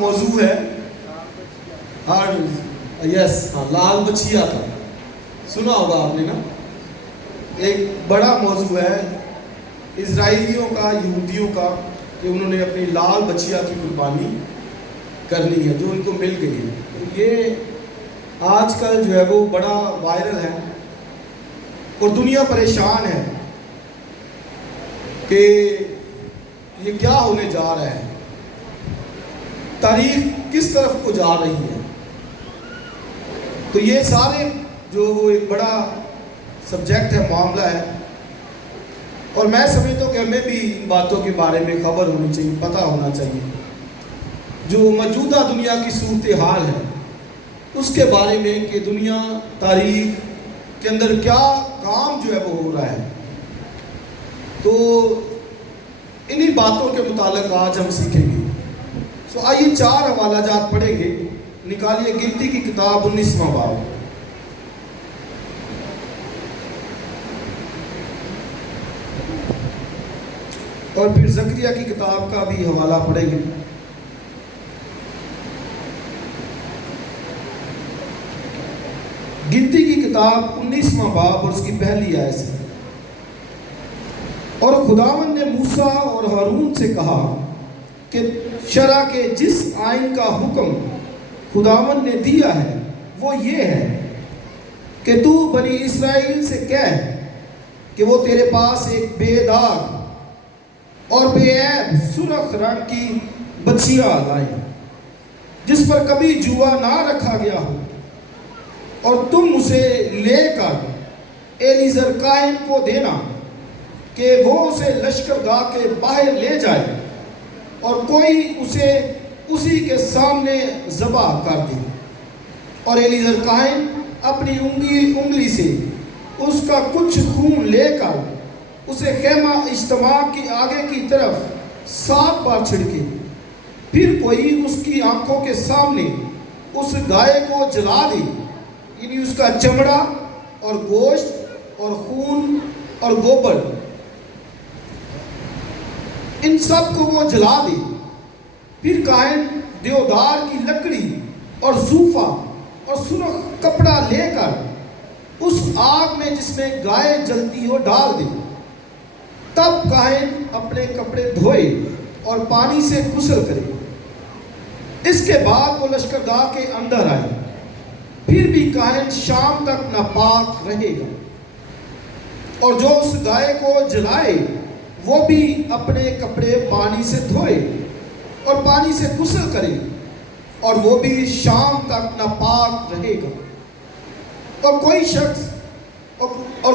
موضوع ہے لال بچیا کا سنا ہوگا آپ نے نا. ایک بڑا موضوع ہے اسرائیلیوں کا، یہودیوں کا، کہ انہوں نے اپنی لال بچیا کی قربانی کرنی ہے جو ان کو مل گئی ہے. یہ آج کل جو ہے وہ بڑا وائرل ہے اور دنیا پریشان ہے کہ یہ کیا ہونے جا رہا ہے، تاریخ کس طرف کو جا رہی ہے. تو یہ سارے جو وہ ایک بڑا سبجیکٹ ہے، معاملہ ہے، اور میں سمجھتا ہوں کہ ہمیں بھی ان باتوں کے بارے میں خبر ہونی چاہیے، پتہ ہونا چاہیے. جو موجودہ دنیا کی صورتحال ہے اس کے بارے میں کہ دنیا تاریخ کے اندر کیا کام جو ہے وہ ہو رہا ہے. تو انہی باتوں کے متعلق آج ہم سیکھیں گے. آئیے 4 حوالہ جات پڑھیں گے. نکالیے گنتی کی کتاب 19واں باب. اور پھر زکریا کی کتاب کا بھی حوالہ پڑھیں گے. گنتی کی کتاب 19واں باب اور اس کی پہلی آیت سے. اور خداوند نے موسیٰ اور ہارون سے کہا کہ شرع کے جس آئین کا حکم خداوند نے دیا ہے وہ یہ ہے کہ تو بنی اسرائیل سے کہہ کہ وہ تیرے پاس ایک بے داغ اور بے عیب سرخ رنگ کی بچیا لائیں جس پر کبھی جوا نہ رکھا گیا ہو، اور تم اسے لے کر ایلیزر کاہن کو دینا کہ وہ اسے لشکرگاہ کے باہر لے جائے اور کوئی اسے اسی کے سامنے ذبح کر دے. اور ایلیزر کاہن اپنی انگلی سے اس کا کچھ خون لے کر اسے خیمہ اجتماع کی آگے کی طرف 7 بار چھڑکے. پھر کوئی اس کی آنکھوں کے سامنے اس گائے کو جلا دے، یعنی اس کا چمڑا اور گوشت اور خون اور گوبر ان سب کو وہ جلا دے. پھر کاہن دیودار کی لکڑی اور زوفہ اور سرخ کپڑا لے کر اس آگ میں جس میں گائے جلتی ہو ڈال دے. تب کاہن اپنے کپڑے دھوئے اور پانی سے غسل کرے. اس کے بعد وہ لشکرگاہ کے اندر آئے. پھر بھی کاہن شام تک ناپاک رہے گا. اور جو اس گائے کو جلائے وہ بھی اپنے کپڑے پانی سے دھوئے اور پانی سے غسل کرے، اور وہ بھی شام تک ناپاک رہے گا. اور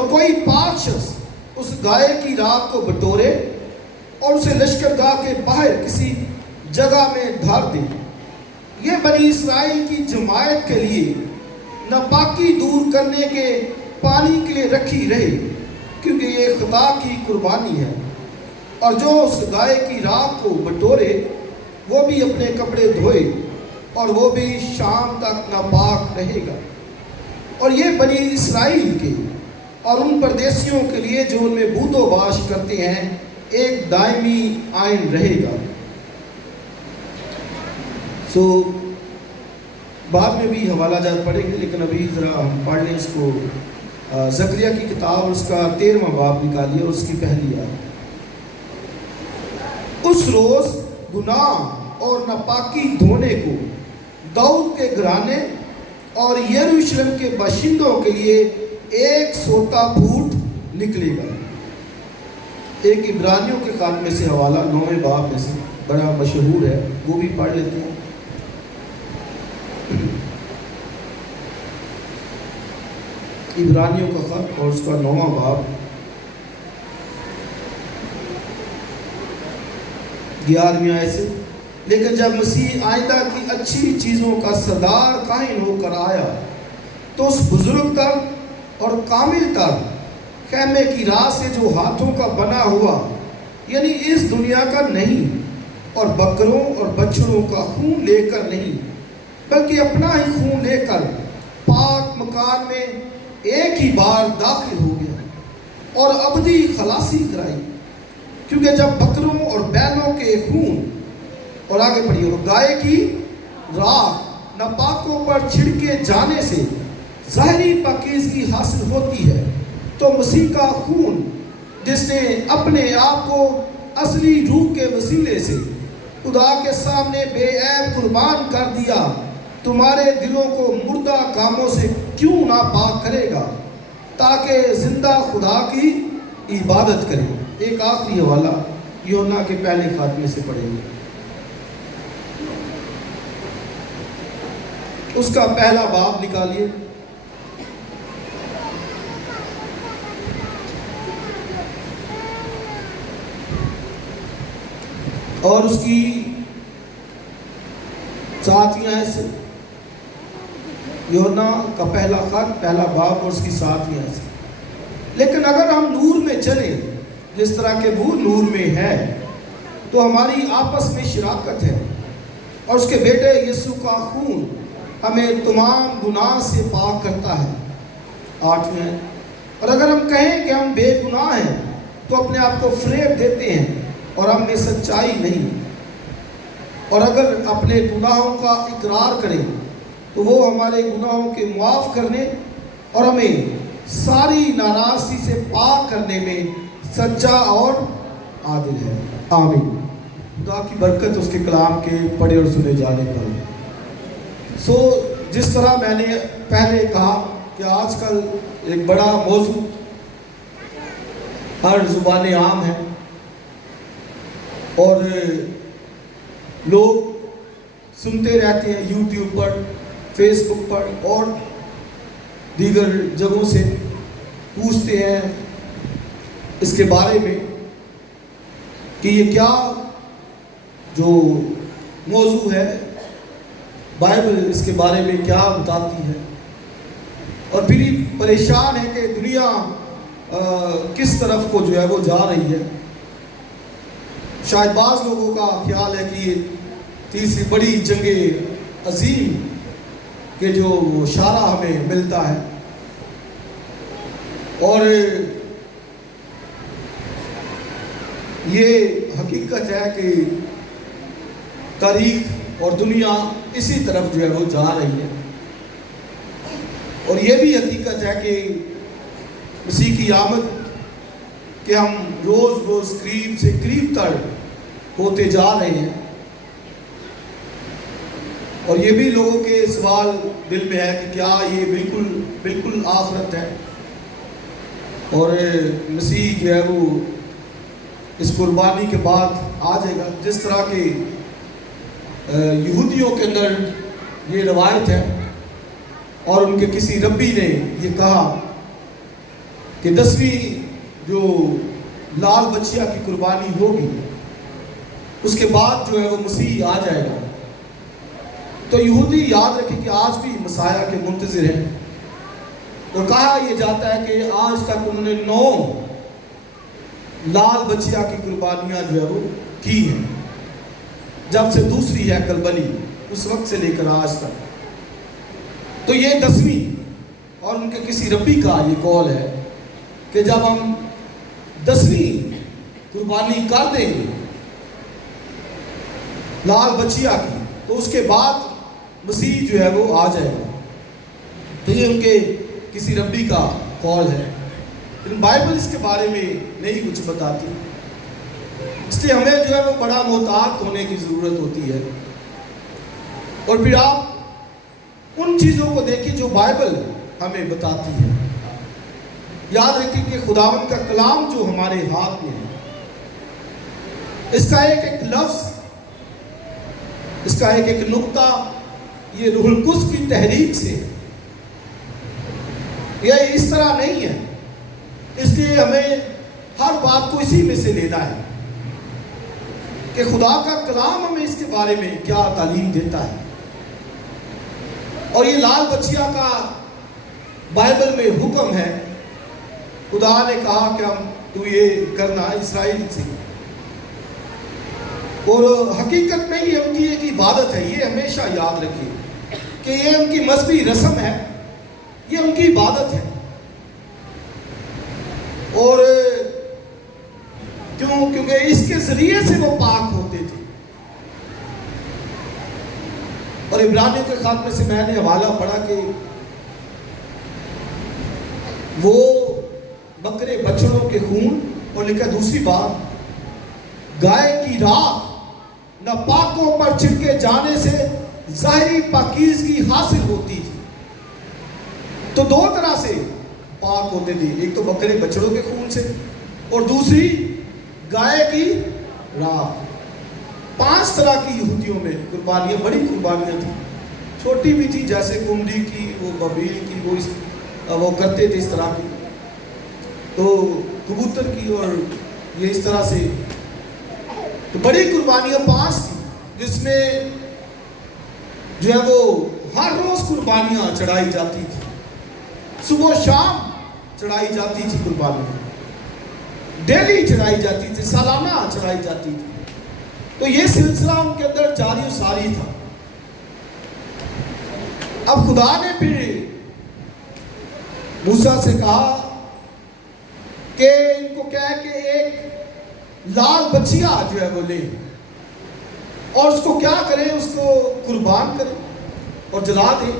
کوئی پاک شخص اس گائے کی رات کو بٹورے اور اسے لشکرگاہ کے باہر کسی جگہ میں دھر دے. یہ بنی اسرائیل کی جماعت کے لیے ناپاکی دور کرنے کے پانی کے لیے رکھی رہے، کیونکہ یہ خطا کی قربانی ہے. اور جو اس گائے کی رات کو بٹورے وہ بھی اپنے کپڑے دھوئے اور وہ بھی شام تک ناپاک رہے گا. اور یہ بنی اسرائیل کے اور ان پردیسیوں کے لیے جو ان میں بود و باش کرتے ہیں ایک دائمی آئین رہے گا. بعد میں بھی حوالہ جات پڑھیں گے، لیکن ابھی ذرا ہم پڑھ لیں اس کو. زکریا کی کتاب اس کا 13واں باب نکالیے اور اس کی پہلی آیت. اس روز گناہ اور ناپاکی دھونے کو داؤد کے گھرانے اور یروشلم کے باشندوں کے لیے ایک سوتا پھوٹ نکلے گا. ایک عبرانیوں کے خط میں سے حوالہ 9ویں باب میں سے بڑا مشہور ہے، وہ بھی پڑھ لیتے ہیں. عبرانیوں کا خط اور اس کا 9واں باب 11ویں آیت سے. لیکن جب مسیح آئندہ کی اچھی چیزوں کا سردار کائن ہو کر آیا تو اس بزرگ تر اور کامل تر خیمے کی راہ سے جو ہاتھوں کا بنا ہوا، یعنی اس دنیا کا نہیں، اور بکروں اور بچڑوں کا خون لے کر نہیں بلکہ اپنا ہی خون لے کر پاک مکان میں ایک ہی بار داخل ہو گیا اور ابدی خلاصی کرائی. کیونکہ جب بکروں اور بیلوں کے خون اور آگے پڑھیے، وہ گائے کی راکھ ناپاکوں پر چھڑکے جانے سے ظاہری پاکیزگی حاصل ہوتی ہے، تو مسیح کا خون جس نے اپنے آپ کو اصلی روح کے وسیلے سے خدا کے سامنے بے عیب قربان کر دیا، تمہارے دلوں کو مردہ کاموں سے کیوں نہ پاک کرے گا تاکہ زندہ خدا کی عبادت کریں۔ ایک آخری حوالہ یوحنا کے پہلے خاتمے سے پڑھیں گے، اس کا پہلا باب نکالیے۔ اور اس کی ساتویں آیت سے، یوحنا کا پہلا خط پہلا باب اور اس کی ساتویں آیت سے، لیکن اگر ہم نور میں چلیں جس طرح کہ وہ نور میں ہے تو ہماری آپس میں شراکت ہے، اور اس کے بیٹے یسوع کا خون ہمیں تمام گناہ سے پاک کرتا ہے۔ 8ویں، اور اگر ہم کہیں کہ ہم بے گناہ ہیں تو اپنے آپ کو فریب دیتے ہیں اور ہم میں سچائی نہیں، اور اگر اپنے گناہوں کا اقرار کریں تو وہ ہمارے گناہوں کے معاف کرنے اور ہمیں ساری ناراضگی سے پاک کرنے میں سچا اور عادل ہے۔ آمین۔ خدا کی برکت اس کے کلام کے پڑھے اور سنے جانے پر۔ جس طرح میں نے پہلے کہا کہ آج کل ایک بڑا موضوع ہر زبان عام ہے، اور لوگ سنتے رہتے ہیں یوٹیوب پر، فیس بک پر اور دیگر جگہوں سے پوچھتے ہیں اس کے بارے میں کہ یہ کیا جو موضوع ہے، بائبل اس کے بارے میں کیا بتاتی ہے، اور پھر پریشان ہے کہ دنیا کس طرف کو جو ہے وہ جا رہی ہے۔ شاید بعض لوگوں کا خیال ہے کہ یہ تیسری بڑی جنگ عظیم کہ جو اشارہ ہمیں ملتا ہے، اور یہ حقیقت ہے کہ تاریخ اور دنیا اسی طرف جو ہے وہ جا رہی ہے، اور یہ بھی حقیقت ہے کہ مسیح کی آمد کہ ہم روز روز قریب سے قریب تر ہوتے جا رہے ہیں، اور یہ بھی لوگوں کے سوال دل میں ہے کہ کیا یہ بالکل آخرت ہے، اور مسیح جو ہے وہ اس قربانی کے بعد آ جائے گا، جس طرح کہ یہودیوں کے اندر یہ روایت ہے، اور ان کے کسی ربی نے یہ کہا کہ 10ویں جو لال بچیا کی قربانی ہوگی اس کے بعد جو ہے وہ مسیح آ جائے گا۔ تو یہودی یاد رکھیں کہ آج بھی مسیح کے منتظر ہیں، اور کہا یہ جاتا ہے کہ آج تک انہوں نے 9 لال بچیا کی قربانیاں جو ہے وہ کی ہیں، جب سے دوسری ہیکل بنی اس وقت سے لے کر آج تک۔ تو یہ 10ویں، اور ان کے کسی ربی کا یہ قول ہے کہ جب ہم 10ویں قربانی کر دیں گے لال بچیا کی تو اس کے بعد مسیح جو ہے وہ آ جائے گا۔ تو یہ ان کے کسی ربی کا قول ہے، لیکن بائبل اس کے بارے میں نہیں کچھ بتاتی، اس لیے ہمیں جو ہے وہ بڑا محتاط ہونے کی ضرورت ہوتی ہے۔ اور پھر آپ ان چیزوں کو دیکھیں جو بائبل ہمیں بتاتی ہے۔ یاد رکھیں کہ خداوند کا کلام جو ہمارے ہاتھ میں ہے، اس کا ایک لفظ، اس کا ایک نقطہ، یہ روح القدس کی تحریک سے، یہ اس طرح نہیں ہے، اس لیے ہمیں ہر بات کو اسی میں سے لینا ہے کہ خدا کا کلام ہمیں اس کے بارے میں کیا تعلیم دیتا ہے۔ اور یہ لال بچیا کا بائبل میں حکم ہے، خدا نے کہا کہ تو یہ کرنا اسرائیل سے، اور حقیقت میں یہ ان کی ایک عبادت ہے۔ یہ ہمیشہ یاد رکھیے کہ یہ ان کی مذہبی رسم ہے، یہ ان کی عبادت ہے، اور کیونکہ اس کے ذریعے سے وہ پاک ہوتے تھے۔ اور عبرانیوں کے خاتمے سے میں نے حوالہ پڑھا کہ وہ بکرے بچڑوں کے خون، اور لکھا دوسری بات گائے کی راکھ ناپاکوں پر چھڑکے جانے سے ظاہری پاکیزگی حاصل ہوتی تھی۔ تو دو طرح سے پاک ہوتے تھے، ایک تو بکرے بچڑوں کے خون سے اور دوسری گائے کی راکھ۔ 5 طرح کی یہودیوں میں قربانیاں، بڑی قربانیاں تھیں، چھوٹی بھی تھی جیسے کمری کی، وہ ببیل کی، وہ کرتے تھے اس طرح کی، تو کبوتر کی، اور یہ اس طرح سے تو بڑی قربانیاں 5 تھی، جس میں جو ہے وہ ہر روز قربانیاں چڑھائی جاتی تھی، صبح و شام چڑھائی جاتی تھی قربانیاں، ڈیلی چڑھائی جاتی تھی، سالانہ چڑھائی جاتی تھی۔ تو یہ سلسلہ ان کے اندر جاری و ساری تھا۔ اب خدا نے پھر موسیٰ سے کہا کہ ان کو کہہ کہ ایک لال بچیا جو ہے وہ لے، اور اس کو کیا کریں، اس کو قربان کریں اور جلا دیں،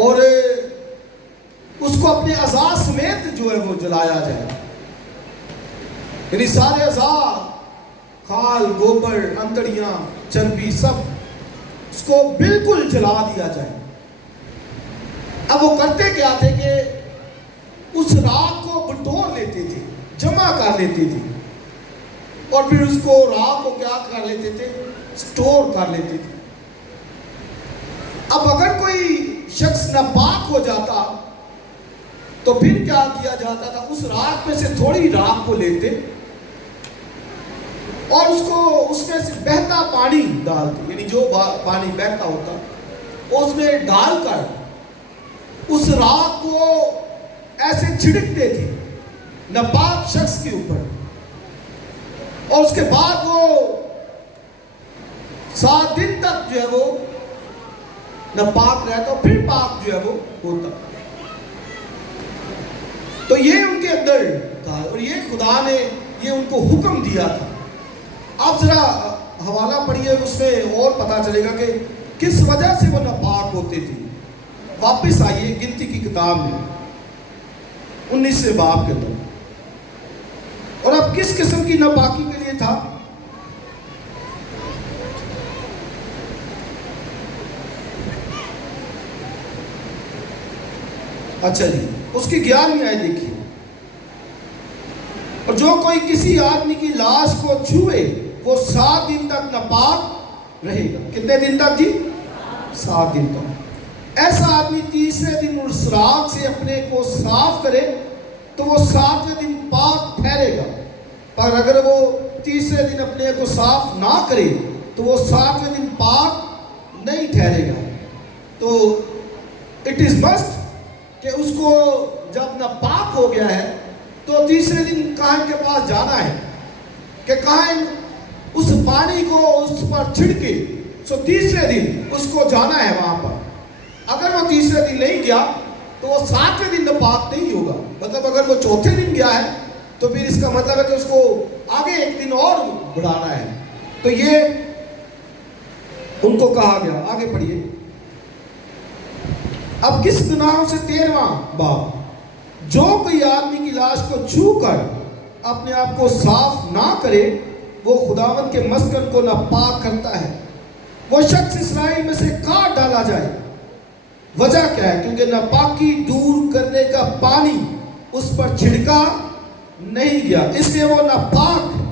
اور اس کو اپنے اعضاء سمیت جو ہے وہ جلایا جائے، یعنی سارے اعضاء، کھال، گوبر، انتڑیاں، چربی، سب اس کو بالکل جلا دیا جائے۔ اب وہ کرتے کیا تھے کہ اس راکھ کو بٹور لیتے تھے، جمع کر لیتے تھے، اور پھر اس کو راکھ کو کیا کر لیتے تھے، سٹور کر لیتے تھے۔ اب اگر کوئی شخص ناپاک ہو جاتا تو پھر کیا کیا جاتا تھا، اس راکھ میں سے تھوڑی راکھ کو لیتے اور اس کو اس میں سے بہتا پانی ڈالتے، یعنی جو پانی بہتا ہوتا اس میں ڈال کر اس راکھ کو ایسے چھڑکتے تھے ناپاک شخص کے اوپر، اور اس کے بعد وہ 7 دن تک جو ہے وہ ناپاک رہتا، اور پھر پاک جو ہے وہ ہوتا۔ تو یہ ان کے اندر تھا، اور یہ خدا نے یہ ان کو حکم دیا تھا۔ آپ ذرا حوالہ پڑھیے، اس میں اور پتہ چلے گا کہ کس وجہ سے وہ ناپاک ہوتے تھے۔ واپس آئیے گنتی کی کتاب میں 19 باب کے اندر، اور اب کس قسم کی ناپاکی کے لیے تھا؟ اچھا جی، اس کی 11ویں آیت دیکھیے، اور جو کوئی کسی آدمی کی لاش کو چھوئے وہ 7 دن تک ناپاک رہے گا۔ کتنے دن تک جی؟ 7 دن تک۔ ایسا آدمی تیسرے دن اس راکھ سے اپنے کو صاف کرے تو وہ 7ویں دن پاک ٹھہرے گا، پر اگر وہ تیسرے دن اپنے کو صاف نہ کرے تو وہ 7ویں دن پاک نہیں ٹھہرے گا۔ تو اٹ از مسٹ کہ اس کو جب ناپاک ہو گیا ہے تو تیسرے دن کاہن کے پاس جانا ہے کہ کاہن اس پانی کو اس پر چھڑکے، سو تیسرے دن اس کو جانا ہے وہاں پر۔ اگر وہ تیسرے دن نہیں گیا تو وہ 7ویں دن ناپاک نہیں ہوگا، مطلب اگر وہ چوتھے دن گیا ہے تو پھر اس کا مطلب ہے کہ اس کو آگے 1 دن اور بڑھانا ہے۔ تو یہ ان کو کہا گیا۔ آگے پڑھیے، اب کس گناہوں سے 13واں باب، جو کوئی آدمی کی لاش کو چھو کر اپنے آپ کو صاف نہ کرے وہ خداوند کے مسکن کو ناپاک کرتا ہے، وہ شخص اسرائیل میں سے کاٹ ڈالا جائے۔ وجہ کیا ہے؟ کیونکہ ناپاکی دور کرنے کا پانی اس پر چھڑکا نہیں گیا، اس لیے وہ ناپاک ہے،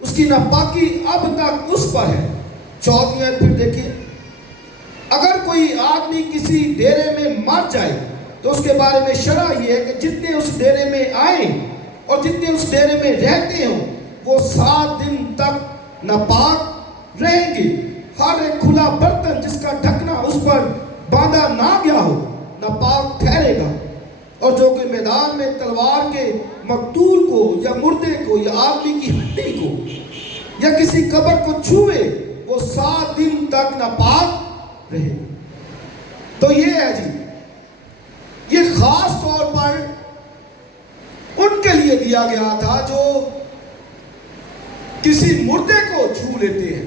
اس کی ناپاکی اب تک اس پر ہے۔ 14ویں آیت پھر دیکھیں، اگر کوئی آدمی کسی ڈیرے میں مر جائے تو اس کے بارے میں شرع یہ ہے کہ جتنے اس ڈیرے میں آئیں اور جتنے اس ڈیرے میں رہتے ہوں وہ 7 دن تک ناپاک رہیں گے۔ ہر ایک کھلا برتن جس کا ڈھکنا اس پر باندھا نہ گیا ہو ناپاک ٹھہرے گا، اور جو کہ میدان میں تلوار کے مقتول کو یا مردے کو یا آدمی کی ہڈی کو یا کسی قبر کو چھوئے وہ 7 دن تک ناپاک رہے۔ تو یہ ہے جی، یہ خاص طور پر ان کے لیے دیا گیا تھا جو کسی مردے کو چھو لیتے ہیں،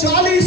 40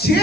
6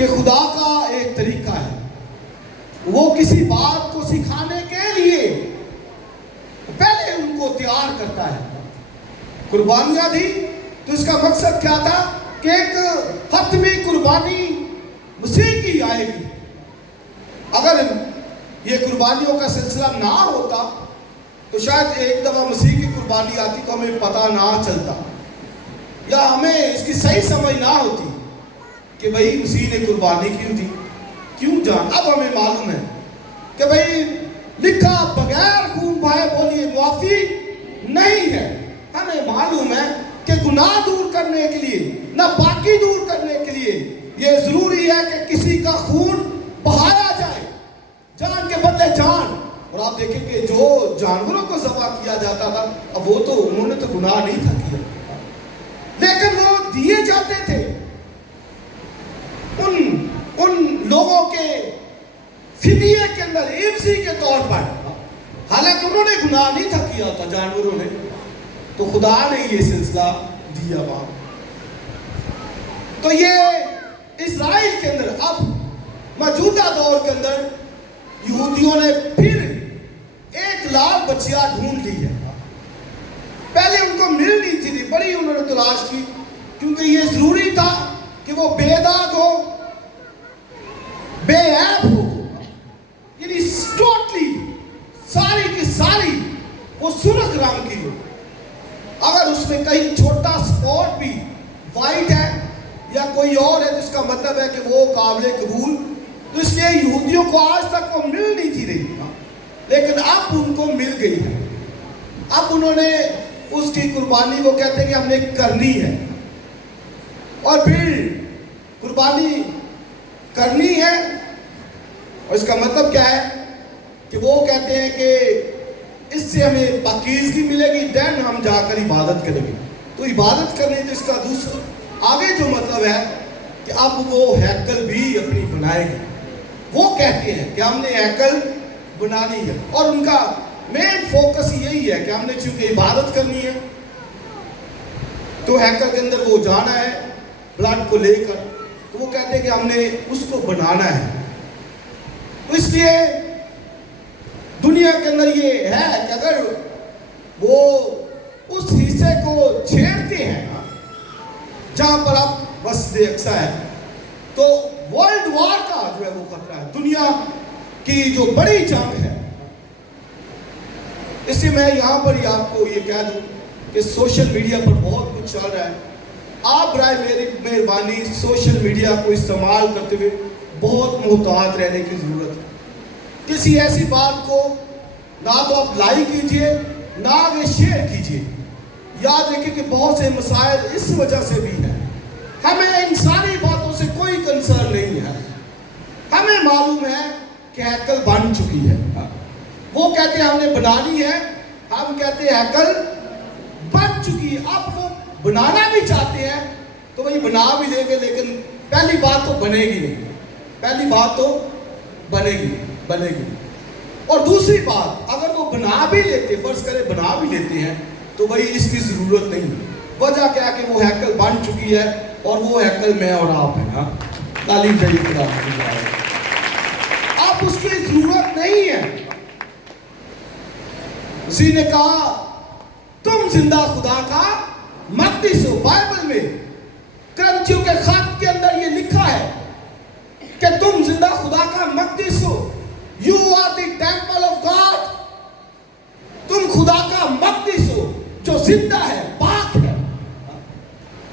کہ خدا کا ایک طریقہ ہے، وہ کسی بات کو سکھانے کے لیے پہلے ان کو تیار کرتا ہے۔ قربانیاں دی تو اس کا مقصد کیا تھا کہ ایک حتمی قربانی مسیح کی آئے گی۔ اگر یہ قربانیوں کا سلسلہ نہ ہوتا تو شاید ایک دفعہ مسیح کی قربانی آتی تو ہمیں پتہ نہ چلتا، یا ہمیں اس کی صحیح سمجھ نہ ہوتی کہ بھئی مسیح نے قربانی کیوں دی، کیوں جان۔ اب ہمیں معلوم ہے کہ بھئی لکھا بغیر خون بہائے بولیے معافی نہیں ہے۔ ہمیں معلوم ہے کہ گناہ دور کرنے کے لیے، ناپاکی دور کرنے کے لیے یہ ضروری ہے کہ کسی کا خون بہایا جائے، جان کے بدلے جان۔ اور آپ دیکھیں کہ جو جانوروں کو ذبح کیا جاتا تھا، اب وہ تو انہوں نے تو گناہ نہیں تھا کیا، لیکن وہ دیے جاتے تھے ان لوگوں کے فدیے کے اندر، عوضی کے طور پر، حالانکہ انہوں نے گناہ نہیں تھا کیا ہوتا جانوروں نے، تو خدا نے یہ سلسلہ دیا وہاں۔ تو یہ اسرائیل کے اندر اب موجودہ دور کے اندر یہودیوں نے پھر ایک لال بچیا ڈھونڈ لی ہے۔ پہلے ان کو مل نہیں تھی، بڑی انہوں نے تلاش کی، کیونکہ یہ ضروری تھا کہ وہ بے داغ ہو، بے عیب ہو، یعنی ٹوٹلی ساری کی ساری وہ سرخ رنگ کی ہو۔ اگر اس میں کہیں چھوٹا سپاٹ بھی وائٹ ہے یا کوئی اور ہے، جس کا مطلب ہے کہ وہ قابل قبول، تو اس لیے یہودیوں کو آج تک وہ مل نہیں تھی رہی، لیکن اب ان کو مل گئی ہے۔ اب انہوں نے اس کی قربانی کو کہتے ہیں کہ ہم نے کرنی ہے، اور پھر قربانی کرنی ہے، اور اس کا مطلب کیا ہے کہ وہ کہتے ہیں کہ اس سے ہمیں پاکیزگی ملے گی، دین ہم جا کر عبادت کریں گے۔ تو عبادت کرنے تو اس کا دوسرا آگے جو مطلب ہے کہ اب وہ ہیکل بھی اپنی بنائے گے۔ وہ کہتے ہیں کہ ہم نے ہیکل بنانی ہے، اور ان کا مین فوکس یہی ہے کہ ہم نے چونکہ عبادت کرنی ہے تو ہیکل کے اندر وہ جانا ہے بلڈ کو لے کر، تو وہ کہتے ہیں کہ ہم نے اس کو بنانا ہے۔ تو اس لیے دنیا کے اندر یہ ہے کہ اگر وہ اس حصے کو چھیڑتے ہیں جہاں پر اب مسجد اقصی ہے، تو ورلڈ وار کا جو ہے وہ خطرہ ہے، دنیا کی جو بڑی جنگ ہے۔ اس لیے میں یہاں پر ہی آپ کو یہ کہہ دوں کہ سوشل میڈیا پر بہت کچھ چل رہا ہے، آپ برائے میری مہربانی سوشل میڈیا کو استعمال کرتے ہوئے بہت محتاط رہنے کی ضرورت ہے۔ کسی ایسی بات کو نہ تو آپ لائک کیجئے، نہ آگے شیئر کیجئے۔ یاد رکھیں کہ بہت سے مسائل اس وجہ سے بھی ہیں، ہمیں انسانی باتوں سے کوئی کنسرن نہیں ہے، ہمیں معلوم ہے کہ ہیکل بن چکی ہے۔ وہ کہتے ہیں ہم نے بنانی ہے، ہم کہتے ہیں ہیکل بن چکی ہے۔ اب وہ بنانا بھی چاہتے ہیں تو وہی بنا بھی لیں گے، لیکن پہلی بات تو بنے گی نہیں، پہلی بات تو بنے گی۔ اور دوسری بات، اگر وہ بنا بھی لیتے، فرض کرے بنا بھی لیتے ہیں، تو بھئی اس کی ضرورت نہیں۔ وجہ کیا ہے کہ وہ ہیکل بن چکی ہے، اور وہ ہیکل میں اور آپ ہیں۔ تعلیم چاہیے خدا اب اس کی ضرورت نہیں ہے۔ اسی نے کہا تم زندہ خدا کا مقدس ہو۔ بائبل میں کرنتھیوں کے خط کے اندر یہ لکھا ہے کہ تم زندہ خدا کا مقدس ہو۔ You are the temple of God۔ تم خدا کا مقدس ہو جو زندہ ہے، پاک ہے۔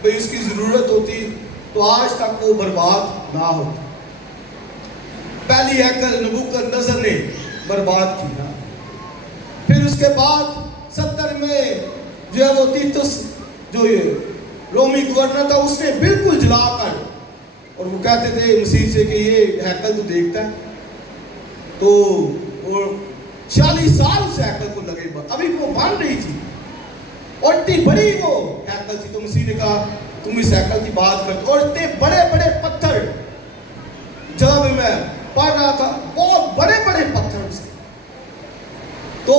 بھئی اس کی ضرورت ہوتی تو آج تک وہ برباد نہ ہوتا۔ پہلی ہیکل نبوکدنضر نے برباد کی، پھر اس کے بعد 70 میں جو ہے وہ تیتس جو یہ رومی گورنر تھا، اس نے بالکل جلا کر، اور وہ کہتے تھے مسیح سے کہ یہ ہیکل تو دیکھتا ہے، تو وہ 40 سال اس ہیکل کو لگے، ابھی وہ بن رہی تھی، اور اتنی بڑی وہ ہیکل تھی۔ تو مسیح نے کہا تم اس ہیکل کی بات کرتے، اور اتنے بڑے بڑے پتھر، جب میں پڑھ رہا تھا بہت بڑے بڑے پتھر سے، تو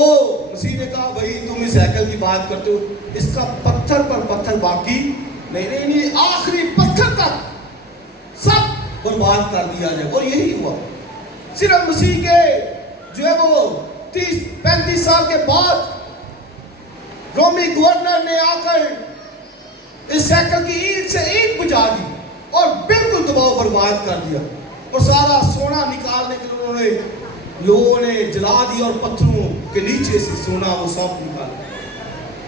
مسیح نے کہا بھائی تم اس ہیکل کی بات کرتے ہو، اس کا پتھر پر پتھر باقی نہیں، آخری پتھر تک سب برباد برباد کر دیا جائے. اور یہی ہوا. صرف مسیح کے جو ہے وہ 30-35 سال کے بعد رومی گورنر نے آ کر اس ہیکل کی اینٹ سے اینٹ بجا دی اور بالکل تباہ و برباد کر دیا. اور سارا سونا نکالنے کے لیے انہوں نے لوگوں نے جلا دیا اور پتھروں کے نیچے سے سونا وہ سب نکالا.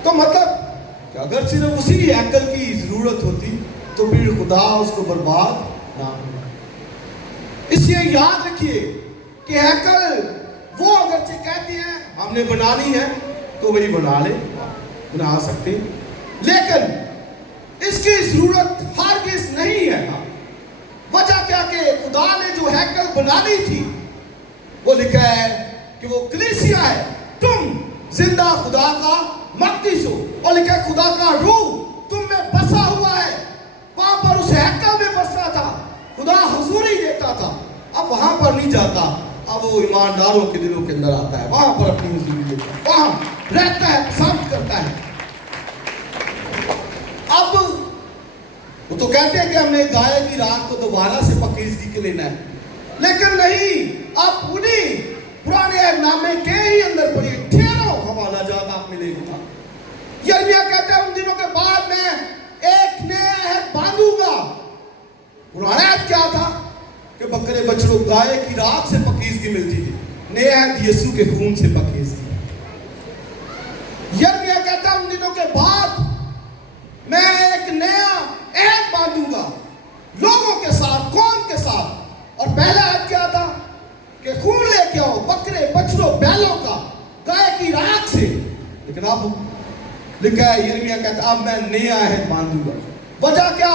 تو مطلب کہ اگر صرف اسی ہیکل کی ضرورت ہوتی تو پھر خدا اس کو برباد نہ ہو. اس لیے یاد رکھیے کہ ہیکل وہ اگرچہ کہتے ہیں ہم نے بنانی ہے تو وہی بنا سکتے, لیکن اس کی ضرورت ہرگز نہیں ہے. وجہ کیا کہ خدا نے جو ہیکل بنانی تھی وہ لکھا ہے کہ وہ کلیسیا ہے, تم زندہ خدا کا مقدس ہو. اور لکھا ہے خدا کا روح تم میں بسا ہوا ہے. وہاں پر اس ہیکل میں بستا تھا, خدا حضوری دیتا تھا. اب وہاں پر نہیں جاتا, اب وہ ایمانداروں کے دلوں کے اندر آتا ہے, وہاں پر اپنی حضوری دیتا ہے, وہاں رہتا ہے, پسند کرتا ہے. اب وہ تو کہتے ہیں کہ ہم نے گائے کی رات کو دوبارہ سے پاکیزگی کے لینا ہے, لیکن نہیں. اب انہیں پرانے نامے کے ہی اندر پڑھیے, ٹھہرو حوالہ جات آپ ملے گا. یرمیا کہتے ہیں ان دنوں کے بعد میں ایک نیا عہد باندھوں گا. پرانا عہد کیا تھا کہ بکرے بچڑوں گائے کی رات سے پاکیزگی ملتی تھی. نیا عہد یسوع کے خون سے پاکیزگی. یرمیا کہتا ہے ان دنوں کے بعد میں ایک نیا عہد باندھوں گا لوگوں کے ساتھ, قوم کے ساتھ. اور پہلا عہد کیا تھا کہ خون لے کے آؤ بکرے بچڑوں بیلوں کا گائے کی راکھ سے. لیکن اب لکھا ہے یرمیا کہتا اب میں نیا عہد باندھوں گا. وجہ کیا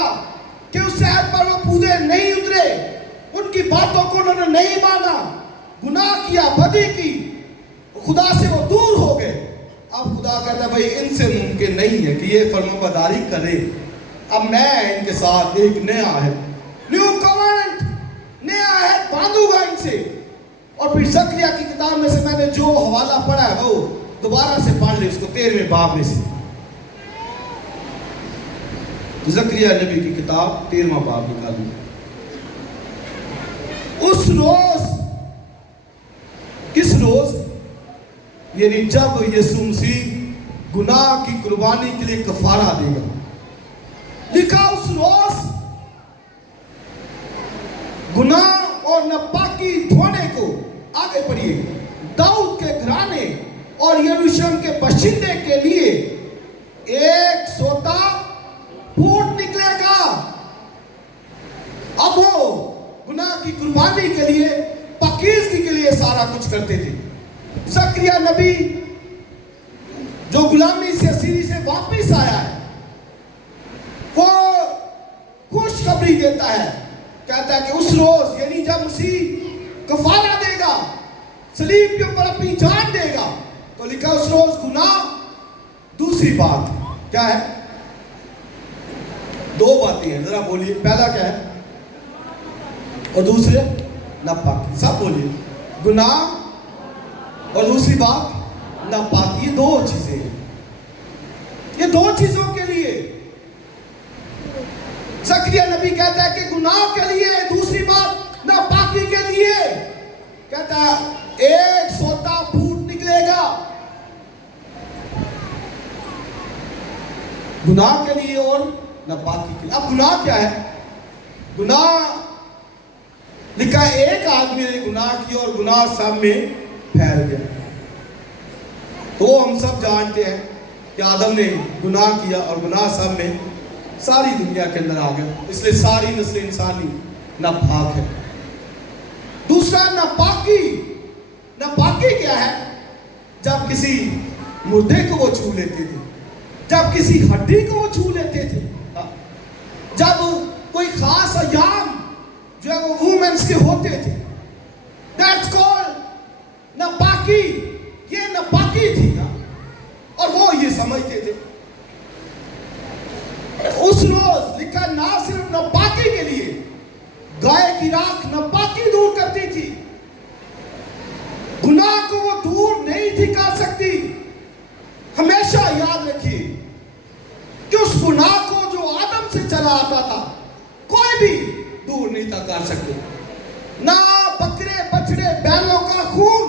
کہ اس عہد پر وہ پورے نہیں اترے, ان کی باتوں کو انہوں نے نہیں مانا, گناہ کیا, بدی کی, خدا سے وہ دور ہو گئے. اب خدا کہتا ہے بھائی ان سے ممکن نہیں ہے کہ یہ فرمانبرداری کرے. اب میں ان کے ساتھ ایک نیا عہد, نیو کووننٹ, نیا عہد باندھوں گا ان سے. اور پھر زکریا کی کتاب میں سے میں نے جو حوالہ پڑھا ہے وہ دوبارہ سے پڑھ لے اس کو 13ویں باب میں سے. زکریا نبی کی کتاب 13واں باب نکالوں. اس روز, کس روز, یعنی جب یسوع مسیح گناہ کی قربانی کے لیے کفارہ دے گا. لکھا اس روز گناہ اور ناپاکی دھونے کو, آگے پڑھیے, داؤد کے گھرانے اور یروشلم کے باشندے کے لیے ایک سوتا پھوٹ نکلے گا. اب وہ گناہ کی قربانی کے لیے, پاکیزگی کے لیے سارا کچھ کرتے تھے. زکریا نبی جو غلامی سے اسیری سے واپس آیا ہے وہ خوشخبری دیتا ہے, کہتا ہے کہ اس روز یعنی جب مسیح کفارہ دے گا, صلیب کے اوپر اپنی جان دے گا, تو لکھا اس روز گناہ. دوسری بات کیا ہے, دو باتیں ہیں, ذرا بولیے, پہلا کیا ہے اور دوسرے ناپاکی. سب بولیے, گناہ اور دوسری بات ناپاکی. یہ دو چیزیں ہیں, یہ دو چیزوں کے لیے زکریا نبی کہتا ہے کہ گناہ کے لیے, دوسری بات ناپاکی کے لیے. کہتا ہے ایک سوتا پھوٹ نکلے گا گناہ کے لیے اور ناپاکی کے لیے. اب گناہ کیا ہے؟ گناہ لکھا ہے ایک آدمی نے گناہ کیا اور گناہ سب میں پھیل گیا. تو ہم سب جانتے ہیں کہ آدم نے گناہ کیا اور گناہ سب میں ساری دنیا کے اندر آ گیا, اس لیے ساری نسل انسانی ناپاک ہے. دوسرا ناپاکی. ناپاکی کیا ہے؟ جب کسی مردے کو وہ چھو لیتے تھے, جب کسی ہڈی کو وہ چھو لیتے تھے, جب کوئی خاص ایام جو ہے وہ وومنس کے ہوتے تھے. That's called ناپاکی. یہ ناپاکی تھی نا, اور وہ یہ سمجھتے تھے. اس روز لکھا نہ صرف ناپاکی کے لیے, گائے کی راکھ ناپاکی دور کرتی تھی, گناہ کو وہ دور نہیں تھی کر سکتی. ہمیشہ یاد رکھیے کہ اس گناہ کو جو آدم سے چلا آتا تھا, کوئی بھی دور نہیں تھا کر سکتے. نہ بکرے بچڑے بیلوں کا خون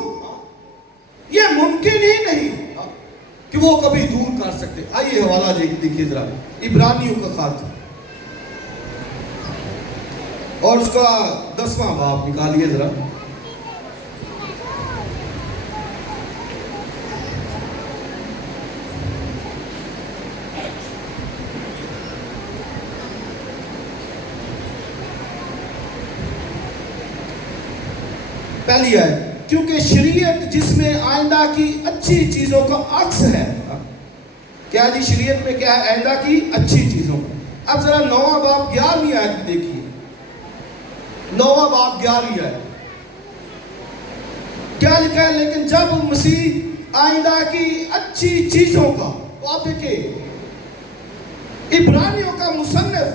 یہ ممکن ہی نہیں کہ وہ کبھی دور کر سکتے. آئیے حوالہ دیکھیے ذرا عبرانیوں کا خط اور اس کا 10واں باب نکالیے ذرا. پہلی ہے کیونکہ شریعت جس میں آئندہ کی اچھی چیزوں کا عکس ہے. کیا جی شریعت میں کیا ہے؟ آئندہ کی اچھی چیزوں کا. اب ذرا 9واں باب 11ویں آیت میں دیکھیے. 9واں باب 11ویں آیت کیا لکھا ہے؟ لیکن جب مسیح آئندہ کی اچھی چیزوں کا، تو آپ دیکھیں عبرانیوں کا مصنف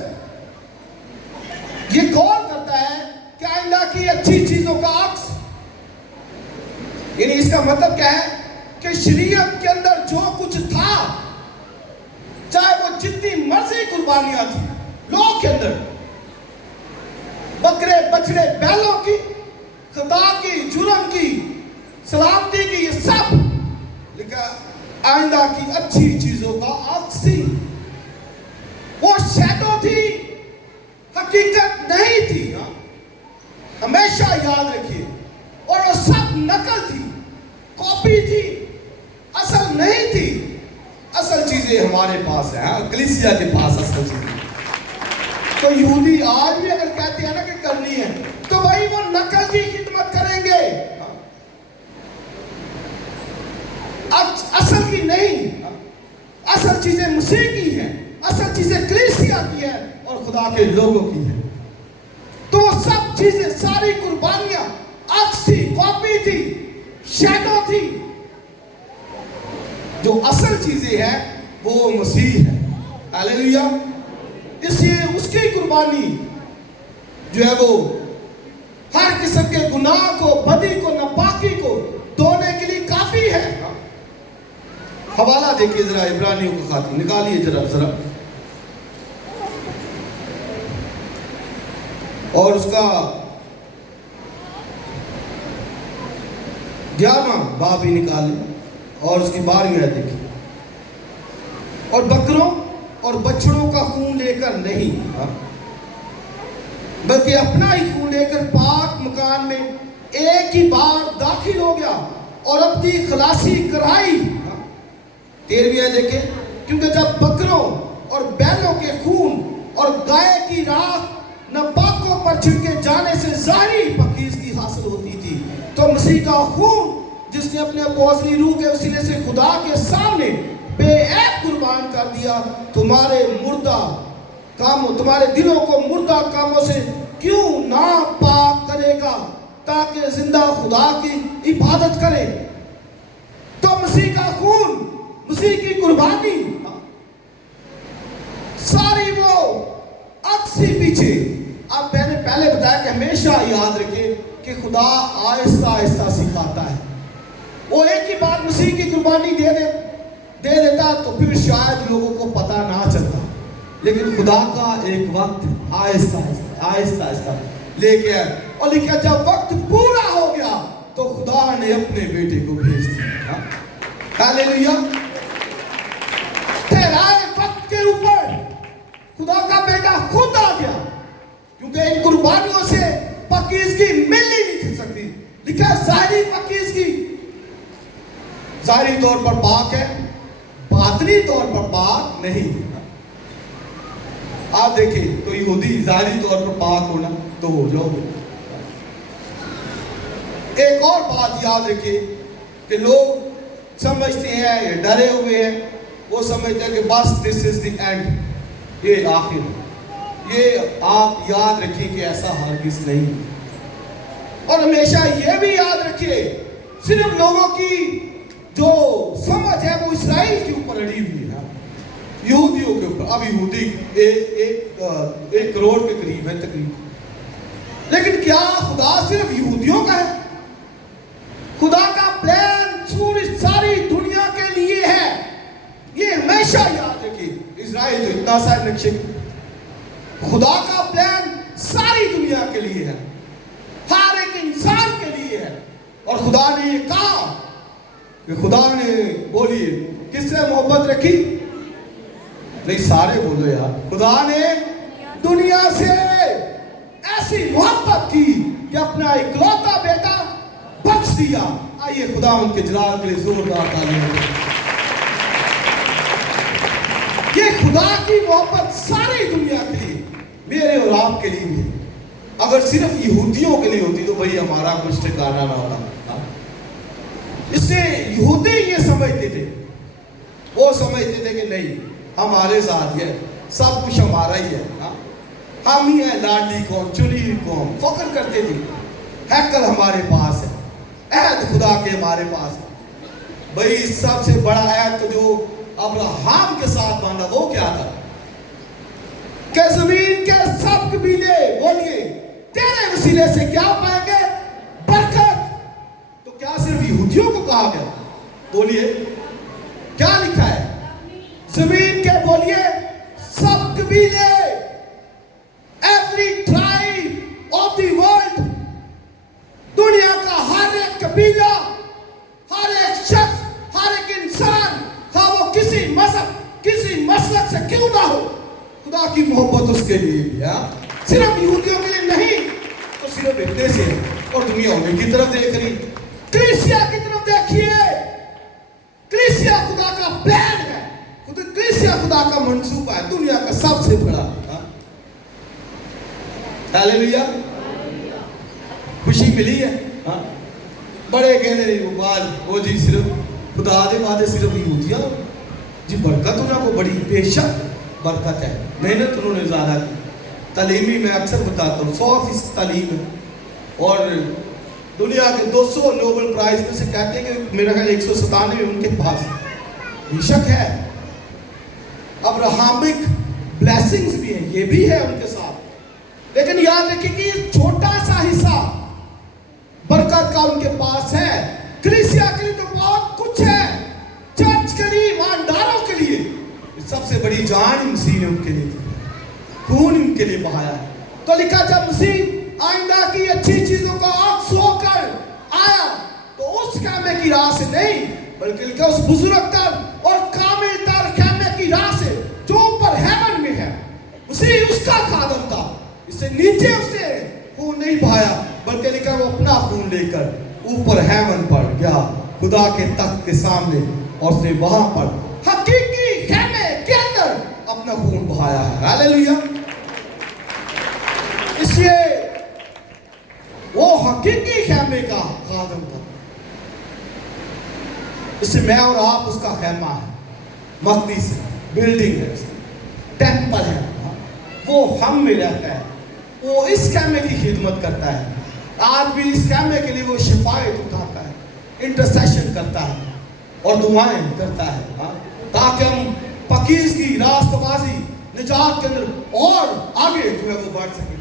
یہ قول کرتا ہے کہ آئندہ کی اچھی چیزوں کا عکس، یعنی اس کا مطلب کیا ہے کہ شریعت کے اندر جو کچھ تھا، چاہے وہ جتنی مرضی قربانیاں تھیں لوگوں کے اندر، بکرے بچڑے بیلوں کی، خطا کی، جرم کی، سلامتی کی، یہ سب لکھا آئندہ کی اچھی چیزوں کا عکس تھی. وہ شیڈو تھی، حقیقت نہیں تھی. ہمیشہ یاد رکھیے. اور وہ سب نقل تھی، کاپی تھی، اصل نہیں تھی. اصل چیزیں ہمارے پاس ہیں، کلیسیا کے پاس اصل چیزیں. تو یہودی آج بھی اگر کہتے ہیں نا کہ کرنی ہے تو بھائی وہ نقل کی خدمت کریں گے، اصل کی نہیں. اصل چیزیں مسیح کی ہیں، اصل چیزیں کلیسیا کی ہیں اور خدا کے لوگوں کی ہیں. تو وہ سب چیزیں، ساری قربانیاں عکس تھی، کاپی تھی، شیڈو تھی. جو اصل چیزیں ہیں وہ مسیح ہے. ہاللیلویا. اس لیے اس کی قربانی جو ہے وہ ہر قسم کے گناہ کو، بدی کو، ناپاکی کو دھونے کے لیے کافی ہے. حوالہ دیکھیے ذرا عبرانیوں کا خط نکالیے ذرا اور اس کا 11واں باب ہی نکالیں اور اس کی 12ویں آیت دیکھیں. اور بکروں اور بچڑوں کا خون لے کر نہیں بلکہ اپنا ہی خون لے کر پاک مکان میں ایک ہی بار داخل ہو گیا اور اپنی خلاصی کرائی. 13ویں آیت دیکھیں. کیونکہ جب بکروں اور بیلوں کے خون اور گائے کی راکھ ناپاکوں پر چھڑکے جانے سے ظاہری پاکیزگی حاصل ہوتی تھی، تو مسیح کا خون جس نے اپنے اپوذی روح کے وسیلے سے خدا کے سامنے بے عیب قربان کر دیا، تمہارے مردہ کاموں، تمہارے دلوں کو مردہ کاموں سے کیوں نہ پاک کرے گا تاکہ زندہ خدا کی عبادت کرے. تو مسیح کا خون، مسیح کی قربانی ساری وہ عکسی پیچھے. اب میں نے پہلے بتایا کہ ہمیشہ یاد رکھے کہ خدا آہستہ آہستہ سکھاتا ہے. وہ ایک ہی بات مسیح کی قربانی دے دیتا تو پھر شاید لوگوں کو پتہ نہ چلتا، لیکن خدا کا ایک وقت آہستہ آہستہ لے کے آیا اور لکھا جب وقت پورا ہو گیا تو خدا نے اپنے بیٹے کو بھیج دیا. ہاللیلویا. ٹھہرائے وقت کے اوپر خدا کا بیٹا خود آ گیا، کیونکہ ان قربانیوں سے پاکیزگی مل ہی نہیں سکتی. لکھا ظاہری پاکیزگی ظاہری طور پر پاک ہے، باطنی طور پر پاک نہیں. آپ دیکھیں تو یہودی ظاہری طور پر پاک ہونا تو ہو جاؤ. ایک اور بات یاد رکھیں کہ لوگ سمجھتے ہیں، ڈرے ہوئے ہیں، وہ سمجھتے ہیں کہ بس this is the end، یہ آخر. یہ آپ یاد رکھیں کہ ایسا ہرگز نہیں. اور ہمیشہ یہ بھی یاد رکھیں صرف لوگوں کی جو سمجھ ہے وہ اسرائیل کے اوپر اڑی ہوئی ہے، یہودیوں کے اوپر. اب یہودی 1 کروڑ کے قریب ہے تقریباً. لیکن کیا خدا صرف یہودیوں کا ہے؟ خدا کا پلان ساری دنیا کے لیے ہے. یہ ہمیشہ اسرائیل تو اتنا سا نقشے، خدا کا پلان ساری کے لیے ہے, ہر ایک انسان کے لیے ہے. اور خدا نے یہ کہا کہ خدا نے, بولیے, کس سے محبت رکھی؟ نہیں, سارے بولو یار. خدا نے دنیا سے ایسی محبت کی کہ اپنا اکلوتا بیٹا بخش دیا. آئیے خدا ان کے جلال کے لیے زوردار تعلیم. یہ خدا کی محبت ساری دنیا کے لیے, میرے اور آپ کے لیے بھی. اگر صرف یہودیوں کے لیے ہوتی تو بھئی ہمارا کچھ ٹھکانا نہ ہوتا. اس سے یہودی یہ سمجھتے تھے, وہ سمجھتے تھے کہ نہیں, ہمارے ساتھ ہے, سب کچھ ہمارا ہی ہے, ہم ہی ہیں لاڈلی قوم, چنی ہوئی قوم. فخر کرتے تھے, ہیکل ہمارے پاس ہے, عہد خدا کے ہمارے پاس ہے. بھئی سب سے بڑا عہد تو جو ابراہیم کے ساتھ باندھا وہ کیا تھا کہ زمین کے سب قبیلے, بولیے, تیرے وسیلے سے کیا پائیں گے؟ برکت. تو کیا صرف یہودیوں کو کہا گیا؟ بولیے, کیا لکھا ہے؟ زمین کے, بولیے, سب قبیلے, every tribe of the world, دنیا کا ہر ایک قبیلہ, ہر ایک شخص, ہر ایک انسان, ہاں وہ کسی مذہب, کسی مسلک سے کیوں نہ ہو, خدا کی محبت اس کے لیے بھی ہے. صرف یہودیوں کے لیے نہیں تو صرف اتنے سے. اور دنیا انہیں کی طرف دیکھ رہی, کلیسیا کی طرف دیکھیے. کلیسیا خدا کا پلان ہے, کلیسیا خدا کا منصوبہ ہے, دنیا کا سب سے بڑا. ہاللیلویا, خوشی ملی ہے. بڑے کہنے رہے وہ بات, وہ جی صرف خدا دے وعدے صرف یہودیاں جی, برکت انہوں کو بڑی, بے شک برکت ہے, محنت انہوں نے زیادہ کی. تعلیمی میں اکثر بتاتا ہوں 100% تعلیم ہے, اور دنیا کے 200 نوبل پرائز میں سے کہتے ہیں کہ میرا خیال 197 ان کے پاس بے شک ہے. ابراہمک بلیسنگز بھی ہیں, یہ بھی ہے ان کے ساتھ. لیکن یاد رکھیں کہ یہ چھوٹا سا حصہ برکت کا ان کے پاس ہے. کلیسیا کے لیے تو بہت کچھ ہے, چرچ کے لیے, ایمانداروں کے لیے. سب سے بڑی جان مسیح نے ان کے لیے, خون ان کے لیے بہایا ہے. تو لکھا جب مسیح آئندہ کی اچھی چیزوں کا عکس ہو کر آیا تو اس خیمے کی راہ سے نہیں, بلکہ لکھا اس بزرگ تر اور کامل تر خیمے کی راہ سے جو اوپر ہیون میں ہے. مسیح اس کا خادم تھا, اس سے نیچے اس نے خون نہیں بہایا, بلکہ لکھا وہ اپنا خون لے کر اوپر ہیون پر گیا خدا کے تخت کے سامنے, اور اس نے وہاں پر حقیقی خیمے کے اندر اپنا خون بہایا ہے. ہاللیلویا. اس لیے وہ حقیقی خیمے کا خادم تھا. اس سے میں اور آپ اس کا خیمہ ہے, مقدس ہے, بلڈنگ ہے, ٹیمپل ہے, وہ ہم میں رہتا ہے, وہ اس خیمے کی خدمت کرتا ہے. آج بھی اس خیمے کے لیے وہ شفاعت اٹھاتا ہے, انٹرسیشن کرتا ہے اور دعائیں کرتا ہے, تاکہ ہم پاکیزگی, راست بازی, نجات کے اندر اور آگے جو ہے وہ بڑھ سکیں.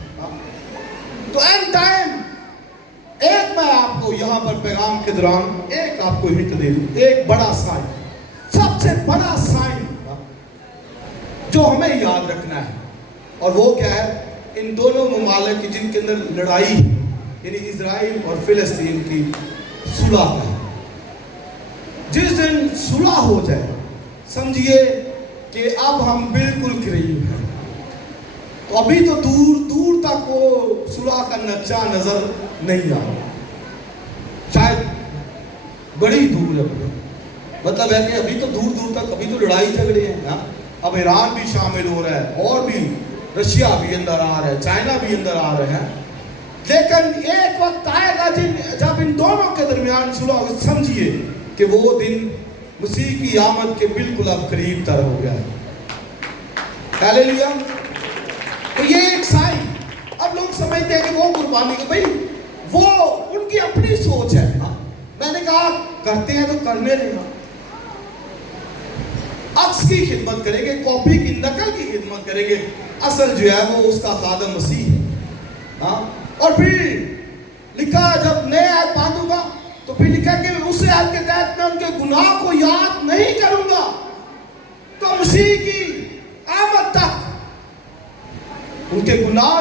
تو اینڈ ٹائم ایک میں آپ کو یہاں پر پیغام کے دوران ایک آپ کو ہنٹ دے دوں, ایک بڑا سائن, سب سے بڑا سائن جو ہمیں یاد رکھنا ہے, اور وہ کیا ہے؟ ان دونوں ممالک کی جن کے اندر لڑائی, یعنی اسرائیل اور فلسطین کی صلح کا. جس دن صلح ہو جائے سمجھیے کہ اب ہم بالکل قریب ہیں. تو ابھی تو دور دور تک وہ صلح کا نقشہ نظر نہیں آ رہا, شاید بڑی دور ہے. مطلب ہے کہ ابھی تو دور دور تک, ابھی تو لڑائی جھگڑے ہیں. اب ایران بھی شامل ہو رہا ہے, اور بھی رشیا بھی اندر آ رہا ہے, چائنا بھی اندر آ رہے ہیں. لیکن ایک وقت آئے گا جب ان دونوں کے درمیان صلح, سمجھیے کہ وہ دن مسیح کی آمد کے بالکل اب قریب تر ہو گیا ہے. ہاللیلویا. تو یہ ایک سائن. اب لوگ سمجھتے ہیں کہ وہ قربانی کے, بھائی وہ ان کی اپنی سوچ ہے. میں نے کہا کرتے ہیں تو کرنے دینا, عکس کی خدمت کریں گے, کاپی کی, نقل کی خدمت کریں گے. اصل جو ہے وہ اس کا خادم مسیح ہے. اور پھر لکھا جب نئے عہد باندھوں گا تو پھر لکھا کہ اس عہد کے تحت میں ان کے گناہ کو یاد نہیں کروں گا. تو مسیح کی آمد تک ان کے گناہ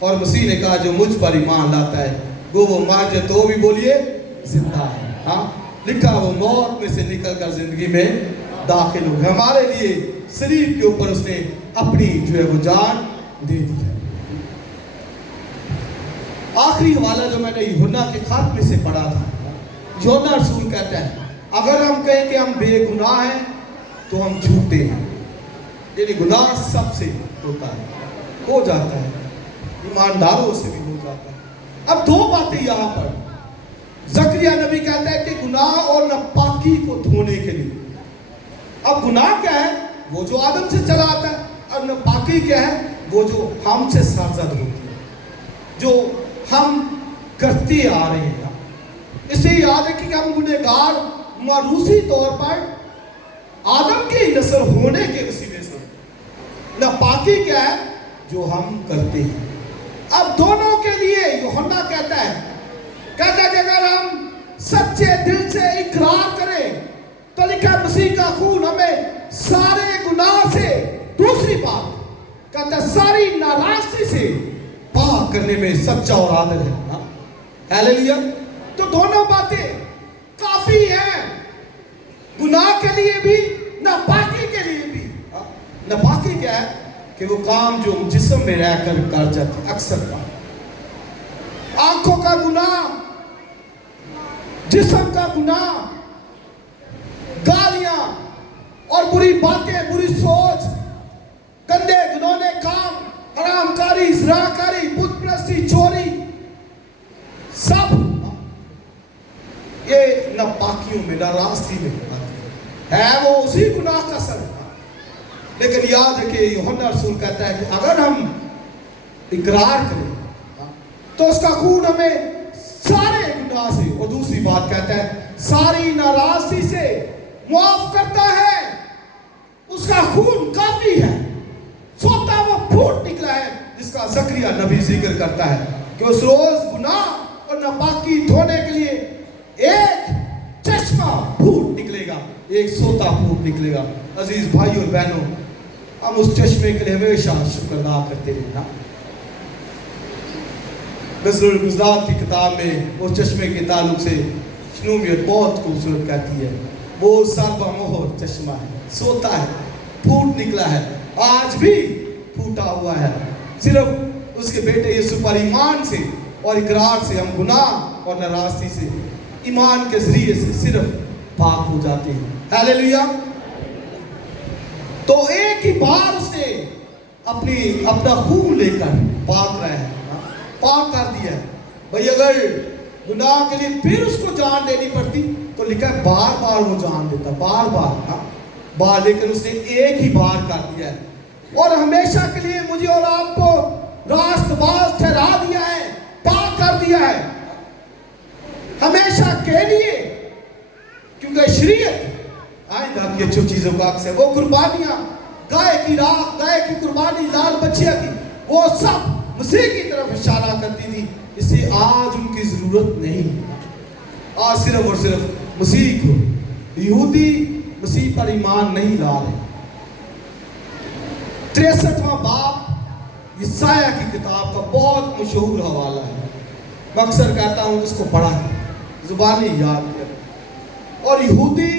اور مسیح نے کہا جو مجھ پر ایمان لاتا ہے وہ مر جائے تو بھی بولیے زندہ ہے. ہاں لکھا وہ موت میں سے نکل کر زندگی میں داخل ہو گیا. ہمارے لیے صلیب کے اوپر اس نے اپنی جو ہے وہ جان دے دی ہے. آخری حوالہ جو میں نے یوحنا کے خط میں سے پڑھا تھا, یوحنا رسول کہتا ہے اگر ہم کہیں کہ ہم بے گناہ ہیں تو ہم جھوٹے ہیں. یعنی گناہ سب سے ہوتا ہے, ہو جاتا ہے, ایمانداروں سے بھی ہو جاتا ہے. اب دو باتیں یہاں پر زکریا نبی کہتا ہے کہ گناہ اور ناپاکی کو دھونے کے لیے. اب گناہ کیا ہے؟ وہ جو آدم سے چلا آتا ہے, اور ناپاکی کیا ہے؟ وہ جو ہم سے سرزد ہوتی ہے, جو ہم کرتے آ رہے ہیں. اس سے یاد رکھیں کہ ہم گنہگار موروثی طور پر آدم کی نسل ہونے کے وسیلے سے. ناپاکی کیا ہے؟ جو ہم کرتے ہیں. اب دونوں کے لیے یوحنا کہتا ہے کہ اگر ہم سچے دل سے اقرار کریں تو لکھا مسیح کا خون ہمیں سارے گناہ سے, دوسری بات کہتا ہے ساری ناراضگی سے پاک کرنے میں سچا اور عادل ہے. ہیلیلویا. تو دونوں باتیں کافی ہیں, گناہ کے لیے بھی ناپاکی کے لیے بھی. ناپاکی کیا ہے؟ کہ وہ کام جو جسم میں رہ کر کر جاتے اکثر کا, آنکھوں کا گناہ, جسم کا گناہ, گالیاں اور بری باتیں, بری سوچ, گندے گنونے کام, حرام کاری, زناکاری, بت پرستی, چوری, سب یہ ناپاکیوں میں, ناراضگی میں آتی ہے. وہ اسی گناہ کا سر. لیکن یاد رکھیں یوحنا رسول کہتا ہے کہ اگر ہم اقرار کریں تو اس کا خون ہمیں سارے گناہ سے, اور دوسری بات کہتا ہے ساری ناراضگی سے معاف کرتا ہے. اس کا خون کافی ہے, سوتا وہ پھوٹ نکلا ہے جس کا زکریا نبی ذکر کرتا ہے کہ اس روز گناہ اور ناپاکی دھونے کے لیے ایک چشمہ پھوٹ نکلے گا, ایک سوتا پھوٹ نکلے گا. عزیز بھائی اور بہنوں, ہم اس چشمے کے لیے ہمیشہ شکر ادا کرتے رہنا. غزل الگزرات کی کتاب میں اس چشمے کے تعلق سے شنومیت بہت خوبصورت کہتی ہے وہ سربا مہر چشمہ ہے, سوتا ہے, پھوٹ نکلا ہے, آج بھی پھوٹا ہوا ہے. صرف اس کے بیٹے یسوع پر ایمان سے اور اقرار سے ہم گناہ اور ناراضگی سے ایمان کے ذریعے سے صرف پاک ہو جاتے ہیں. ہیلیلویا. تو ایک ہی بار اس نے اپنا خون لے کر پاک رہا ہے, پاک کر دیا ہے. بھئی اگر گناہ کے لیے پھر اس کو جان دینی پڑتی تو لکھا ہے بار بار وہ جان دیتا, بار بار, لیکن اس نے ایک ہی بار کر دیا ہے اور ہمیشہ کے لیے مجھے اور آپ کو راست باز ٹھہرا دیا ہے, پاک کر دیا ہے ہمیشہ کے لیے. کیونکہ شریعت آئندہ کی اچھی چیزوں کا عکس ہے. وہ قربانیاں, گائے کی راکھ, گائے کی قربانی, لال بچیا کی, وہ سب مسیح کی طرف اشارہ کرتی تھی. اس سے آج ان کی ضرورت نہیں. آج صرف اور صرف مسیح کو, یہودی مسیح پر ایمان نہیں لا رہے. 63واں باب یسایہ کی کتاب کا بہت مشہور حوالہ ہے. میں اکثر کہتا ہوں اس کو پڑھا زبانی یاد کر. اور یہودی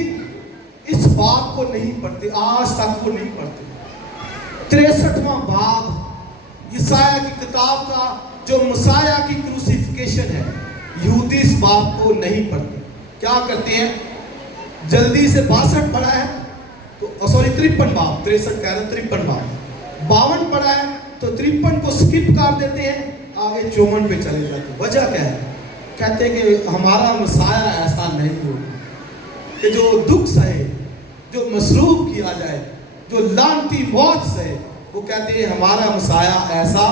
اس باب کو نہیں پڑھتے, آج تک وہ نہیں پڑھتے. 63واں باب یسایہ کی کتاب کا جو مسیح کی کروسیفیکیشن ہے, یہودی اس باب کو نہیں پڑھتے. کیا کرتے ہیں, جلدی سے 62 پڑھا ہے تو 53 باب, 63 کہہ رہے 53 باب, 52 پڑھا ہے تو 53 کو سکپ کر دیتے ہیں, آگے 54 پہ چلے جاتے ہیں. وجہ کیا ہے؟ کہتے ہیں کہ ہمارا مسیح ایسا نہیں ہو کہ جو دکھ سہے, جو مصلوب کیا جائے, جو لعنتی موت سہے. وہ کہتے ہیں ہمارا مسیح ایسا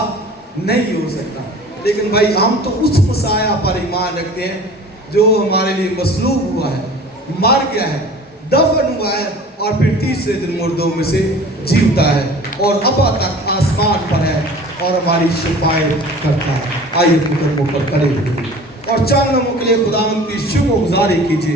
نہیں ہو سکتا. لیکن بھائی ہم تو اس مسیح پر ایمان رکھتے ہیں جو ہمارے لیے مصلوب ہوا ہے, مر گیا ہے, دفن ہوا ہے اور پھر تیسرے دن مردوں میں سے جی اٹھا ہے اور ابا تک آسمان پر ہے اور ہماری شفاعت کرتا ہے. آئیے مکرموں پر کھڑے ہوئے اور چند لمحوں کے لیے خداوند کی شکر گزاری کیجیے.